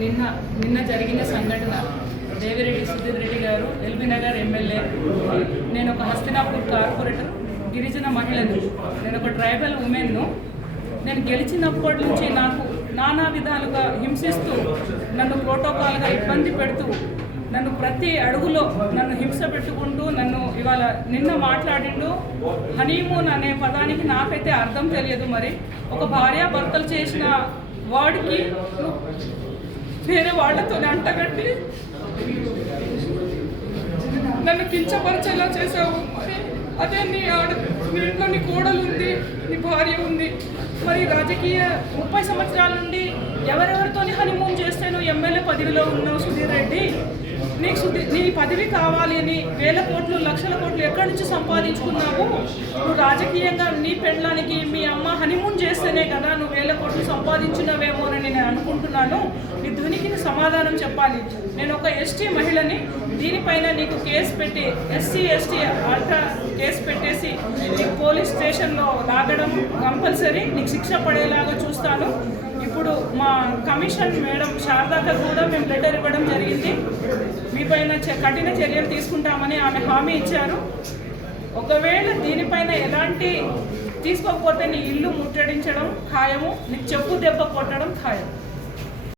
నిన్న నిన్న జరిగిన సంఘటన. దేవిరెడ్డి సుధీర్ రెడ్డి గారు ఎల్బీ నగర్ ఎమ్మెల్యే. నేను ఒక హస్తినాపూర్ కార్పొరేటర్ గిరిజన మహిళను. నేను ఒక ట్రైబల్ ఉమెన్ను. నేను గెలిచినప్పటి నుంచి నాకు నానా విధాలుగా హింసిస్తూ నన్ను ప్రోటోకాల్గా ఇబ్బంది పెడుతూ నన్ను ప్రతి అడుగులో నన్ను హింస పెట్టుకుంటూ నన్ను ఇవాళ నిన్న మాట్లాడిండు. హనీమూన్ అనే పదానికి నాకైతే అర్థం తెలియదు మరి. ఒక భార్యాభర్తలు చేసిన వాడికి వేరే వాళ్ళతో అంటగట్టి నన్ను కించపరిచేలా చేసావు. మరి అదే నీ ఆడ నీ ఇంట్లో నీ కోడలు ఉంది నీ భార్య ఉంది. మరి రాజకీయ ముప్పై సంవత్సరాల నుండి ఎవరెవరితోని హనీమూన్ చేస్తే నువ్వు ఎమ్మెల్యే పదవిలో ఉన్నావు సుధీర్ రెడ్డి? నీకు నీ పదవి కావాలి అని వేల కోట్లు లక్షల కోట్లు ఎక్కడి నుంచి సంపాదించుకున్నావు? నువ్వు రాజకీయంగా నీ పెళ్ళానికి మీ అమ్మ హనీమూన్ చేస్తేనే కదా నువ్వు వేల కోట్లు సంపాదించినవేమో అని నేను అనుకుంటున్నాను. నీ ధ్వనికి సమాధానం చెప్పాలి. నేను ఒక ఎస్టీ మహిళని దీనిపైన నీకు కేసు పెట్టి ఎస్సీ ఎస్టీ అల్ట్రా కేసు పెట్టేసి నీకు పోలీస్ స్టేషన్లో లాగడం కంపల్సరీ. నీకు శిక్ష పడేలాగా చూస్తాను. ఇప్పుడు మా కమిషన్ మేడం శారదాక కూడా మేము లెటర్ ఇవ్వడం జరిగింది. దీనిపైన కఠిన చర్యలు తీసుకుంటామని ఆమె హామీ ఇచ్చారు. ఒకవేళ దీనిపైన ఎలాంటి తీసుకోకపోతే నీ ఇల్లు ముట్టడించడం ఖాయము నీకు చెప్పు దెబ్బ కొట్టడం ఖాయం.